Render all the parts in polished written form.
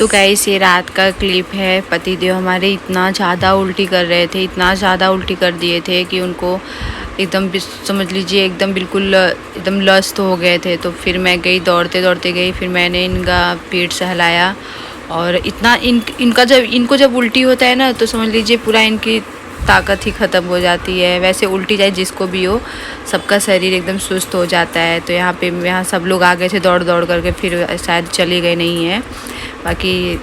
तो गाइस ये रात का क्लिप है। पतिदेव हमारे इतना ज़्यादा उल्टी कर रहे थे, इतना ज़्यादा उल्टी कर दिए थे कि उनको एकदम समझ लीजिए एकदम बिल्कुल एकदम लस्त हो गए थे। तो फिर मैं गई, दौड़ते दौड़ते गई, फिर मैंने इनका पेट सहलाया। और इतना इनको जब उल्टी होता है ना, तो समझ लीजिए पूरा इनकी ताकत ही ख़त्म हो जाती है। वैसे उल्टी चाहे जिसको भी हो, सबका शरीर एकदम सुस्त हो जाता है। तो यहाँ सब लोग आ गए थे दौड़ दौड़ करके, फिर शायद चले गए नहीं हैं। बाकी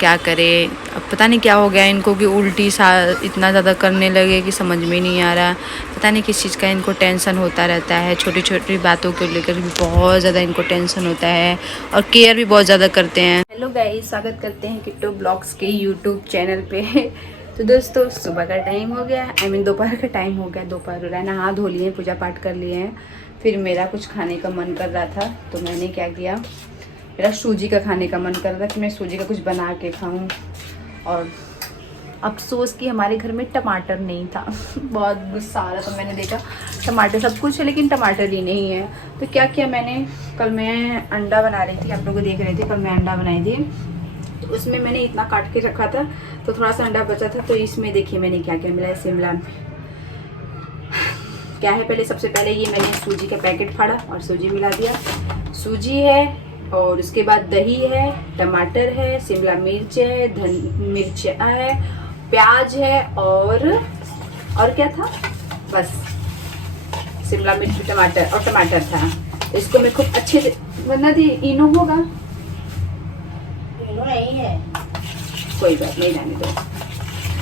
क्या करें, अब पता नहीं क्या हो गया इनको कि उल्टी सा इतना ज़्यादा करने लगे कि समझ में नहीं आ रहा। पता नहीं किस चीज़ का इनको टेंशन होता रहता है। छोटी छोटी बातों को लेकर भी बहुत ज़्यादा इनको टेंशन होता है और केयर भी बहुत ज़्यादा करते हैं। हेलो गाइस, स्वागत करते हैं किट्टू ब्लॉग्स के यूट्यूब चैनल पे। तो दोस्तों, सुबह का टाइम हो गया, दोपहर का टाइम हो गया, दोपहर हो रहा है, नहा धो लिए, पूजा पाठ कर लिए हैं। फिर मेरा कुछ खाने का मन कर रहा था, तो मैंने क्या किया, मेरा सूजी का खाने का मन कर रहा था कि मैं सूजी का कुछ बना के खाऊं। और अफसोस कि हमारे घर में टमाटर नहीं था। बहुत गुस्सा आ रहा था। मैंने देखा टमाटर सब कुछ है लेकिन टमाटर ही नहीं है। तो क्या किया मैंने, कल मैं अंडा बना रही थी, आप लोग देख रहे थे, कल मैं अंडा बनाई थी। तो उसमें मैंने इतना काट के रखा था, तो थोड़ा सा अंडा बचा था। तो इसमें देखिए मैंने क्या क्या मिला है। शिमला क्या है, पहले सबसे पहले ये मैंने सूजी का पैकेट फाड़ा और सूजी मिला दिया। सूजी है, और उसके बाद दही है, टमाटर है, शिमला मिर्च है, मिर्च है, प्याज है, और क्या था, बस शिमला मिर्च, टमाटर और टमाटर था। इसको मैं खूब अच्छे से बनना थी। इनो होगा, इनो नहीं है, कोई बात नहीं, जाने दो।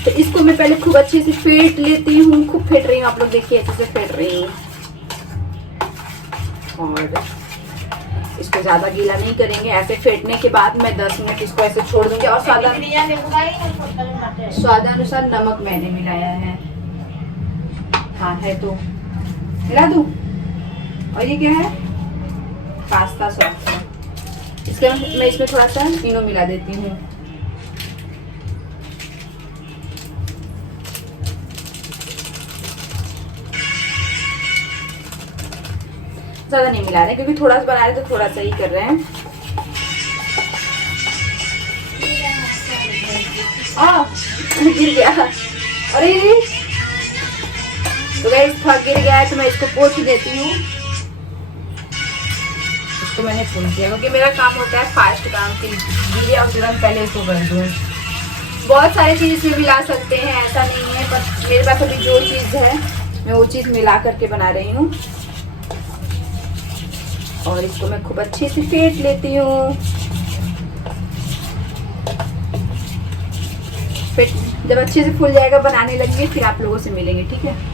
तो इसको मैं पहले खूब अच्छे से फेंट लेती हूँ। खूब फेंट रही हूँ, आप लोग देखिए, अच्छे से फेंट रही हूँ। और इसको ज्यादा गीला नहीं करेंगे। ऐसे फेंटने के बाद मैं 10 मिनट इसको ऐसे छोड़ दूंगी। और स्वादानुसार नमक मैंने मिलाया है। हाँ है तो मिला दूं। और ये क्या है, पास्ता सॉस। इसके मैं इसमें थोड़ा सा इनो मिला देती हूँ। ज्यादा नहीं मिला रहे क्योंकि थोड़ा सा बना रहे तो थोड़ा सा ही कर रहे हैं। गिर गया, अरे तो गाइस थोड़ा गिर गया है, तो मैं इसको पोंछ देती हूँ। इसको मैंने पोंछ दिया क्योंकि मेरा काम होता है फास्ट काम, की गिरे और तुरंत पहले इसको कर दूँ। बहुत सारी चीज इसमें मिला सकते हैं, ऐसा नहीं है, पर मेरे पास अभी जो चीज है मैं वो चीज मिला करके बना रही हूँ। और इसको मैं खूब अच्छे से फेंट लेती हूँ। फिर जब अच्छे से फूल जाएगा, बनाने लगेंगे, फिर आप लोगों से मिलेंगे, ठीक है।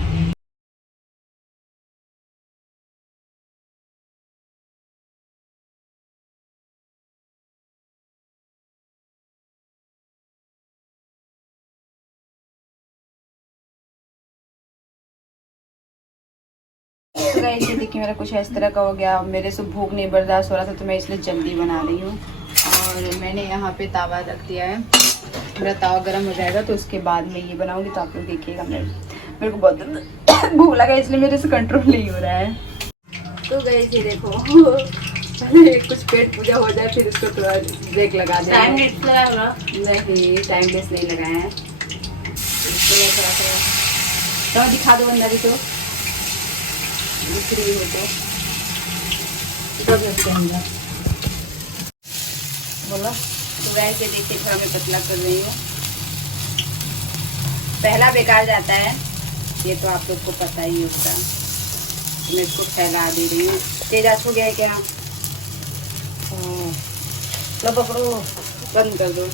तो गाइस ये देखिए मेरा कुछ इस तरह का हो गया। मेरे से भूख नहीं बर्दाश्त हो रहा था, तो मैं इसलिए जल्दी बना रही हूँ। और मैंने यहाँ पे तावा रख दिया है। मेरा तावा गर्म हो जाएगा तो उसके बाद में ये बनाऊंगी, तो आप लोग देखिएगा। मेरे को बहुत भूख लगा, इसलिए मेरे से कंट्रोल नहीं हो रहा है। तो गाइस ये देखो, पहले कुछ पेट पूजा हो जाए, फिर उसको थोड़ा ब्रेक लगा दें। टाइम नहीं, टाइम वेस्ट नहीं लगाया है। थोड़ा दिखा दो अंदर ही, तो फ्री हो तो अंदर बोला। तो गाइस ये देखिए थोड़ा मैं पतला कर रही हूँ। पहला बेकार जाता है, ये तो आप लोग को पता ही होगा। मैं इसको फैला दे रही हूँ। तेज आंच हो गया है क्या? लो पकड़ो, बंद कर दो।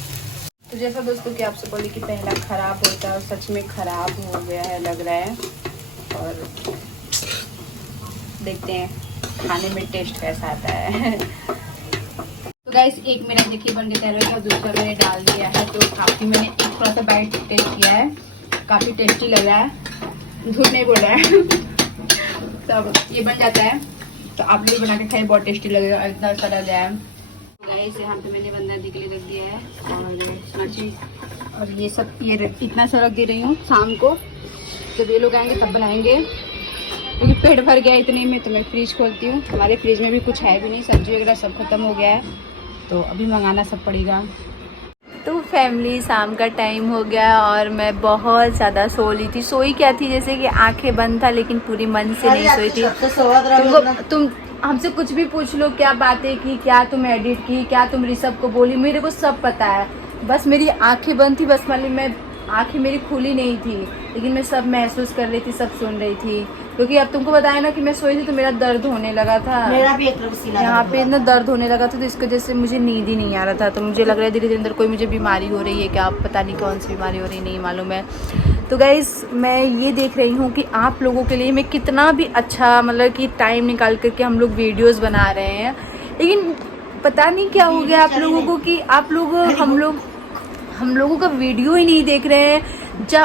तो जैसा दोस्तों कि आपसे बोली कि पहला खराब होता है, और सच में खराब हो गया है लग रहा है। और देखते हैं खाने में टेस्ट कैसा आता है। तो गाइस एक मेरा देखिए बन के तैयार हो गया, और दूसरा मैंने डाल दिया है। तो काफ़ी मैंने थोड़ा सा बाइट टेस्ट किया है, काफ़ी टेस्टी लग रहा है, झूठ नहीं बोल रहा है। तब ये बन जाता है तो आप लोग बना के खाइए, बहुत टेस्टी लगेगा, इतना अच्छा डल जाए। गाइस यहाँ पे मैंने बंदा के लिए रख दिया है, और ये सब ये इतना सा रख दे रही हूँ। शाम को जब ये लोग आएंगे तब बनाएंगे, क्योंकि पेट भर गया इतने में। तो मैं फ्रिज खोलती हूँ। हमारे फ्रिज में भी कुछ है भी नहीं, सब्जी वगैरह सब खत्म हो गया है। तो अभी मंगाना सब पड़ेगा। तो फैमिली, शाम का टाइम हो गया और मैं बहुत ज़्यादा सो ली थी। सोई क्या थी, जैसे कि आंखें बंद था लेकिन पूरी मन से नहीं सोई थी। तुम हमसे कुछ भी पूछ लो, क्या बातें की, क्या तुम एडिट की, क्या तुम ऋषभ को बोली, मेरे को सब पता है। बस मेरी आंखें बंद थी, बस मतलब मैं आंखें मेरी खुली नहीं थी, लेकिन मैं सब महसूस कर रही थी, सब सुन रही थी। क्योंकि अब तुमको बताया ना कि मैं सोई थी तो मेरा दर्द होने लगा था, मेरा भी यहाँ पे इतना दर्द होने लगा था, तो इसकी वजह से मुझे नींद ही नहीं आ रहा था। तो मुझे लग रहा है धीरे धीरे अंदर कोई मुझे बीमारी हो रही है क्या, पता नहीं कौन सी बीमारी हो रही, नहीं मालूम है। तो गाइस, मैं ये देख रही हूँ कि आप लोगों के लिए मैं कितना भी अच्छा मतलब कि टाइम निकाल करके हम लोग वीडियोस बना रहे हैं, लेकिन पता नहीं क्या हो गया आप लोगों को कि आप लोग हम लोगों का वीडियो ही नहीं देख रहे हैं।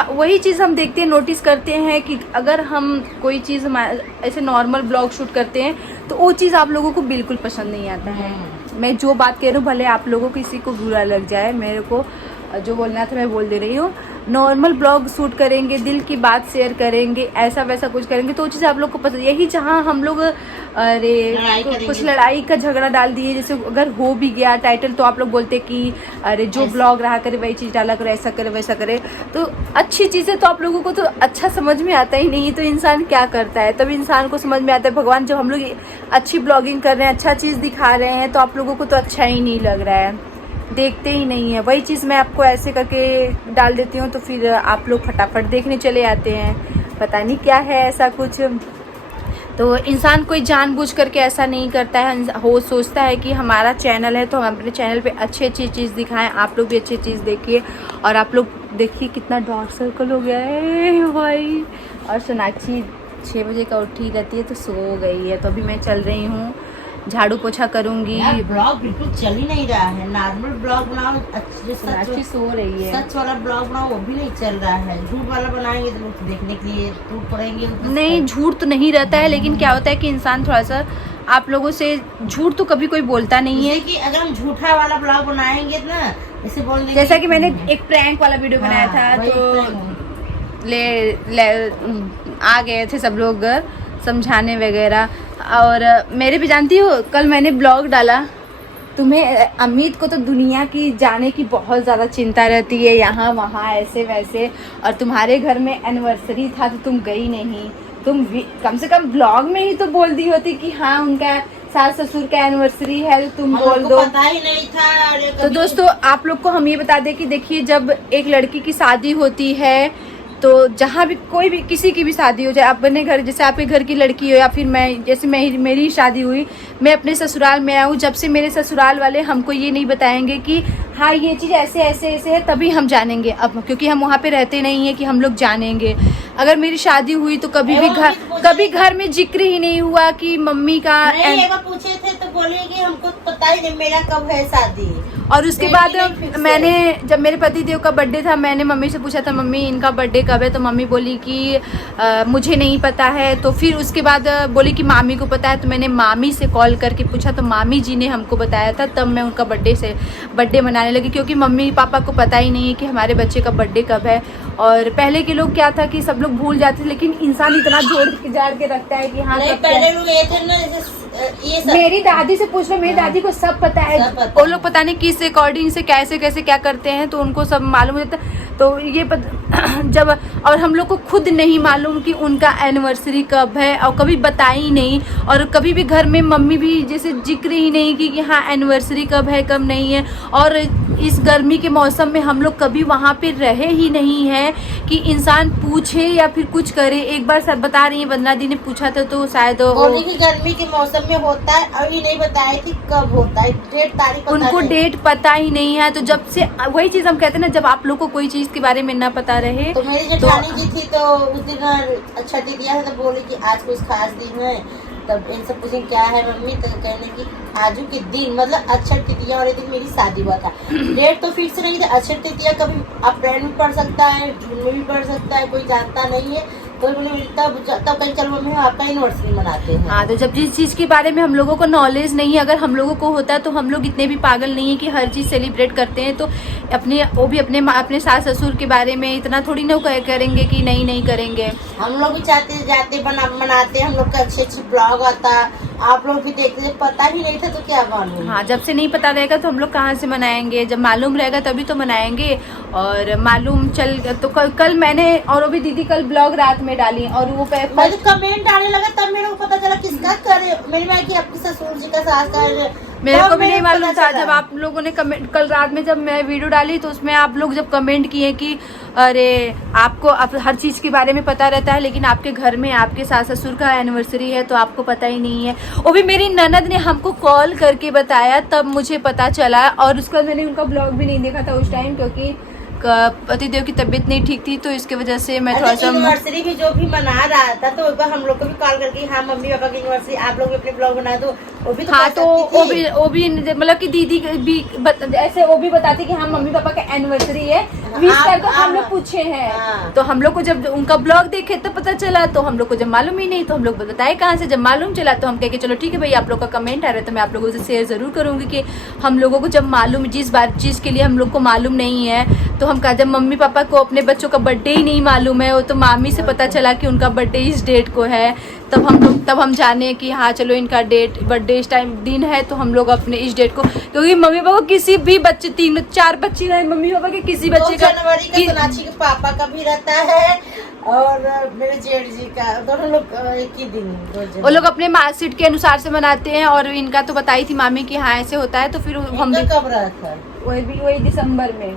वही चीज़ हम देखते हैं, नोटिस करते हैं कि अगर हम कोई चीज़ ऐसे नॉर्मल ब्लॉग शूट करते हैं तो वो चीज़ आप लोगों को बिल्कुल पसंद नहीं आता है। मैं जो बात कह रही हूँ, भले आप लोगों को किसी को बुरा लग जाए, मेरे को जो बोलना था मैं बोल दे रही हूँ। नॉर्मल ब्लॉग शूट करेंगे, दिल की बात शेयर करेंगे, ऐसा वैसा कुछ करेंगे तो वो चीज़ आप लोग को पसंद। यही जहाँ हम लोग कुछ लड़ाई का झगड़ा डाल दिए, जैसे अगर हो भी गया टाइटल तो आप लोग बोलते कि अरे जो ब्लॉग रहा करे वही चीज़ डाला करो, ऐसा करे वैसा करे। तो अच्छी चीज़ें तो आप लोगों को तो अच्छा समझ में आता ही नहीं, तो इंसान क्या करता है, तब इंसान को समझ में आता है। भगवान जब हम लोग अच्छी ब्लॉगिंग कर रहे हैं, अच्छा चीज़ दिखा रहे हैं, तो आप लोगों को तो अच्छा ही नहीं लग रहा है, देखते ही नहीं है। वही चीज़ मैं आपको ऐसे करके डाल देती हूँ तो फिर आप लोग फटाफट देखने चले आते हैं, पता नहीं क्या है ऐसा कुछ। तो इंसान कोई जानबूझ करके ऐसा नहीं करता है, वो सोचता है कि हमारा चैनल है तो हम अपने चैनल पे अच्छी अच्छी चीज़ दिखाएं, आप लोग भी अच्छी चीज़ देखिए। और आप लोग देखिए कितना डार्क सर्कल हो गया है भाई। और सोनाक्षी 6 बजे का उठी रहती है तो सो गई है, तो अभी मैं चल रही हूँ, झाड़ू पोछा करूंगी। ब्लॉग बिल्कुल चल ही नहीं रहा है, नॉर्मल ब्लॉग बनाओ, अच्छी सो रही है, सच वाला ब्लॉग बनाओ वो भी नहीं चल रहा है। झूठ वाला बनाएंगे तो लोग देखने के लिए टूट पड़ेंगे। नहीं, झूठ तो नहीं रहता है, लेकिन क्या होता है कि इंसान थोड़ा सा आप लोगों से झूठ तो कभी कोई बोलता नहीं है। कि अगर हम झूठा वाला ब्लॉग बनाएंगे ना, जैसे बोल देंगे, जैसा कि मैंने एक प्रैंक वाला वीडियो बनाया था, तो ले आ गए थे सब लोग समझाने वगैरह। और मेरे भी जानती हो, कल मैंने ब्लॉग डाला, तुम्हें अमित को तो दुनिया की जाने की बहुत ज़्यादा चिंता रहती है, यहाँ वहाँ ऐसे वैसे, और तुम्हारे घर में एनिवर्सरी था तो तुम गई नहीं। तुम कम से कम ब्लॉग में ही तो बोल दी होती कि हाँ उनका सास ससुर का एनिवर्सरी है, तो तुम बोल दो। पता ही नहीं था। तो दोस्तों, आप लोग को हम ये बता दें कि देखिए, जब एक लड़की की शादी होती है तो जहाँ भी कोई भी किसी की भी शादी हो जाए, अपने घर, जैसे आपके घर की लड़की हो या फिर मैं, जैसे मेरी शादी हुई, मैं अपने ससुराल में आऊँ, जब से मेरे ससुराल वाले हमको ये नहीं बताएंगे कि हाँ ये चीज़ ऐसे ऐसे ऐसे है, तभी हम जानेंगे। अब क्योंकि हम वहाँ पे रहते नहीं है कि हम लोग जानेंगे। अगर मेरी शादी हुई तो कभी घर में जिक्र ही नहीं हुआ कि मम्मी का। पूछे थे तो बोले कि हमको पता ही नहीं मेरा कब है शादी। और उसके बाद मैंने, जब मेरे पति देव का बर्थडे था, मैंने मम्मी से पूछा था मम्मी इनका बर्थडे कब है, तो मम्मी बोली कि मुझे नहीं पता है। तो फिर उसके बाद बोली कि मामी को पता है, तो मैंने मामी से कॉल करके पूछा तो मामी जी ने हमको बताया था, तब मैं उनका बर्थडे मनाने लगी। क्योंकि मम्मी पापा को पता ही नहीं है कि हमारे बच्चे का बर्थडे कब है। और पहले के लोग क्या था कि सब लोग भूल जाते थे, लेकिन इंसान इतना जोड़ के जाड़ के रखता है कि हाँ पहले लोग ये थे ना, ये सब मेरी दादी से पूछ लो, मेरी दादी को सब पता है। वो लोग पता नहीं किस अकॉर्डिंग से कैसे कैसे क्या करते हैं, तो उनको सब मालूम हो जाता है। तो ये जब, और हम लोग को खुद नहीं मालूम कि उनका एनिवर्सरी कब है, और कभी बताई ही नहीं। और कभी भी घर में मम्मी भी जैसे जिक्र ही नहीं की कि हाँ एनिवर्सरी कब है कब नहीं है। और इस गर्मी के मौसम में हम लोग कभी वहाँ पे रहे ही नहीं है कि इंसान पूछे या फिर कुछ करे। एक बार सर बता रही है, वंदना दी ने पूछा था तो शायद गर्मी के मौसम में होता है, अभी नहीं बताया थी कब होता है, डेट तारीख उनको डेट पता ही नहीं है। तो जब से वही चीज हम कहते हैं ना, जब आप लोग को कोई चीज के बारे में ना पता रहे। तो मेरी जेठानी जी थी तो उस दिन अच्छा दिया था, तो बोली कि आज कुछ खास दिन है, तब इनसे पूछे क्या है मम्मी, तो कहने की आजू के दिन मतलब अक्षय तृतीया वाले दिन मेरी शादी हुआ था। डेट तो फिक्स नहीं था, अक्षय तृतीया कभी अप्रैल में पड़ सकता है, जून में भी पड़ सकता है, कोई जानता नहीं है। कोई बोले तब कहीं चलो मम्मी आपका एनिवर्सरी मनाते हैं। हाँ, तो जब जिस चीज के बारे में हम लोगों को नॉलेज नहीं है, अगर हम लोगों को होता है तो हम लोग इतने भी पागल नहीं है कि हर चीज सेलिब्रेट करते हैं। तो वो भी अपने सास ससुर के बारे में इतना थोड़ी ना करेंगे कि नहीं करेंगे। हम लोग भी चाहते जाते मनाते, हम लोग का अच्छे ब्लॉग आता, आप लोग भी देखते थे, पता ही नहीं था तो क्या मालूम। हाँ, जब से नहीं पता रहेगा तो हम लोग कहाँ से मनाएंगे, जब मालूम रहेगा तभी तो मनाएंगे। और मालूम चल तो कल मैंने और वो भी दीदी कल ब्लॉग रात में डाली और वो मैं तो कमेंट आने लगा तब मेरे को पता चला किसका करे, मेरी माँ की आपके ससुर जी का, सास का। मेरे को भी मेरे नहीं मालूम पता था। चला। जब आप लोगों ने कमेंट कल रात में जब मैं वीडियो डाली तो उसमें आप लोग जब कमेंट किए कि अरे आपको हर चीज़ के बारे में पता रहता है लेकिन आपके घर में आपके सास ससुर का एनिवर्सरी है तो आपको पता ही नहीं है। वो भी मेरी ननद ने हमको कॉल करके बताया तब मुझे पता चला। और उसके बाद मैंने उनका ब्लॉग भी नहीं देखा था उस टाइम, क्योंकि पतिदेव की तबीयत नहीं ठीक थी तो इसकी वजह से मैं थोड़ा सा एनिवर्सरी भी जो भी मना रहा था तो एक बार हम लोग को भी कॉल करके हाँ मम्मी पापा की एनिवर्सरी आप लोग अपने ब्लॉग बना दो, वो भी तो हाँ, कर तो सकती थी। वो भी मतलब कि दीदी भी ऐसे वो भी बताती कि हाँ मम्मी पापा का एनिवर्सरी है, विश कर दो, हम लोग पूछे हैं। हाँ। तो हम लोग को जब उनका ब्लॉग देखे तो पता चला, तो हम लोग को जब मालूम ही नहीं तो हम लोग बताए कहाँ से। जब मालूम चला तो हम कहे कि चलो ठीक है भाई, आप लोग का कमेंट आ रहा है तो मैं आप लोगों से शेयर जरूर करूंगी कि हम लोगों को जब मालूम, जिस बार चीज़ के लिए हम लोग को मालूम नहीं है तो हम कहा, जब मम्मी पापा को अपने बच्चों का बर्थडे ही नहीं मालूम है, वो तो मामी से पता चला कि उनका बर्थडे इस डेट को है, तब हम जाने कि हाँ चलो इनका बर्थडे इस टाइम दिन है तो हम लोग अपने इस डेट को, क्योंकि मम्मी पापा को किसी भी बच्चे 3-4 बच्चे रहे मम्मी पापा के किसी बच्चे का, जनवरी का सोनाक्षी के पापा का भी रहता है और मेरे जेठ जी का, दोनों लोग एक ही दिन। वो लोग अपने मार्कशीट के अनुसार से मनाते हैं। और इनका तो बताई थी मामी कि हाँ ऐसे होता है, तो फिर हम भी कब रहा था, वही दिसंबर में।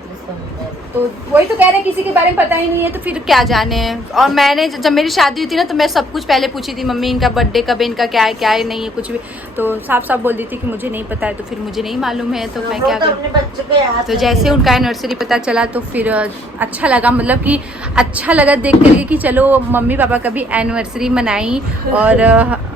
तो वही तो कह रहे हैं किसी के बारे में पता ही नहीं है तो फिर क्या जाने। और मैंने जब मेरी शादी हुई थी ना तो मैं सब कुछ पहले पूछी थी, मम्मी इनका बर्थडे कब है, इनका क्या है नहीं है कुछ भी, तो साफ साफ बोल दी थी कि मुझे नहीं पता है, तो फिर मुझे नहीं मालूम है तो मैं क्या करूँ। तो जैसे उनका एनिवर्सरी पता चला तो फिर अच्छा लगा, मतलब कि अच्छा लगा देख करके कि चलो मम्मी पापा का भी एनिवर्सरी मनाई और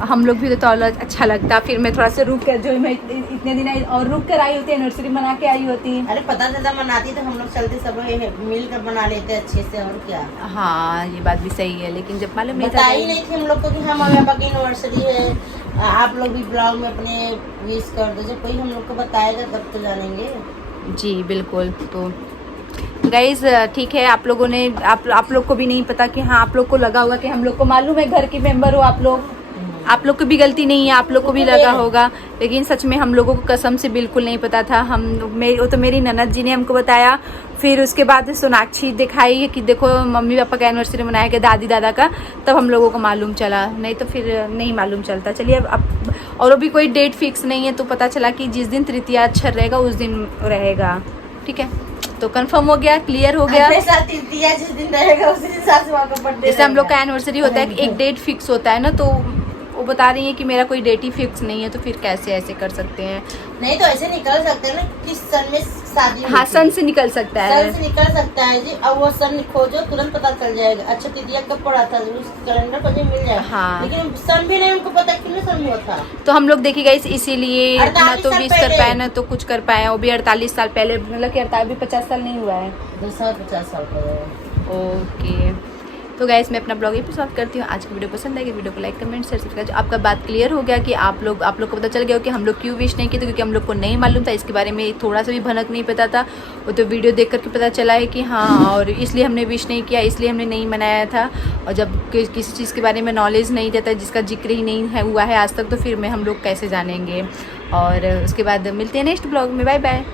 हम लोग भी तो अच्छा लगता। फिर मैं थोड़ा सा रुक कर, जो मैं इतने दिन और रुक कर आई होती, एनिवर्सरी मना के आई होती। अरे पता चलता मनाती तो हम लोग चलते सब मिल कर बना लेते अच्छे से, और क्या। हाँ ये बात भी सही है, लेकिन जब मालूम नहीं था, बताई नहीं थी हम लोग को कि हाँ मम्मी पापा की एनिवर्सरी है, आप लोग भी ब्लॉग में अपने विश कर दो। जब कोई हम लोग को बताएगा तब तो जानेंगे। जी बिल्कुल। तो गाइज ठीक है, आप लोगों ने आप लोग को भी नहीं पता कि हाँ, आप लोग को लगा होगा कि हम लोग को मालूम है, घर के मेंबर हो आप लोग को भी गलती नहीं है, आप लोग को भी लगा होगा, लेकिन सच में हम लोगों को कसम से बिल्कुल नहीं पता था। वो तो मेरी ननद जी ने हमको बताया, फिर उसके बाद सोनाक्षी दिखाई कि देखो मम्मी पापा का एनिवर्सरी मनाया गया, दादी दादा का, तब हम लोगों को मालूम चला, नहीं तो फिर नहीं मालूम चलता। चलिए अब और भी कोई डेट फिक्स नहीं है, तो पता चला कि जिस दिन तृतीया अक्षर रहेगा उस दिन रहेगा। ठीक है, तो कंफर्म हो गया, क्लियर हो गया। तृतीया जिस दिन रहेगा उस दिन सासू माँ का बर्थडे। जैसे हम लोग का एनिवर्सरी होता है, एक डेट फिक्स होता है ना, तो वो बता रही है कि मेरा कोई डेट ही फिक्स नहीं है, तो फिर कैसे ऐसे कर सकते हैं। नहीं तो ऐसे निकल सकते हैं ना, किस सन में शादी। हाँ, सन से निकल सकता है, सन से निकल सकता है जी। अब वो सन खोजो तुरंत पता चल जाएगा। अच्छा तिथिया कब पड़ा था उस कैलेंडर पर मिल जाएगा। हाँ, लेकिन सन भी नहीं उनको पता कितने सन हुआ था। तो हम लोग देखिए गाइस, इसीलिए ना तो 20 कर पाए ना तो कुछ कर पाए। वो भी 48 साल पहले, मतलब कि 50 साल नहीं हुआ है, 50 साल का। ओके। तो गाइस मैं अपना ब्लॉग यहीं पे सॉल्व करती हूँ। आज की वीडियो पसंद आएगी, वीडियो को लाइक कमेंट शेयर सब्सक्राइब। आपका बात क्लियर हो गया कि आप लोग को पता चल गया कि हम लोग क्यों विश नहीं किए थे, क्योंकि हम लोग को नहीं मालूम था, इसके बारे में थोड़ा सा भी भनक नहीं पता था। वो तो वीडियो देख करके पता चला है कि हाँ, और इसलिए हमने विश नहीं किया, इसलिए हमने नहीं मनाया था। और जब किसी चीज़ के बारे में नॉलेज नहीं रहता, जिसका जिक्र ही नहीं है हुआ है आज तक, तो फिर हम लोग कैसे जानेंगे। और उसके बाद मिलते हैं नेक्स्ट ब्लॉग में। Bye bye.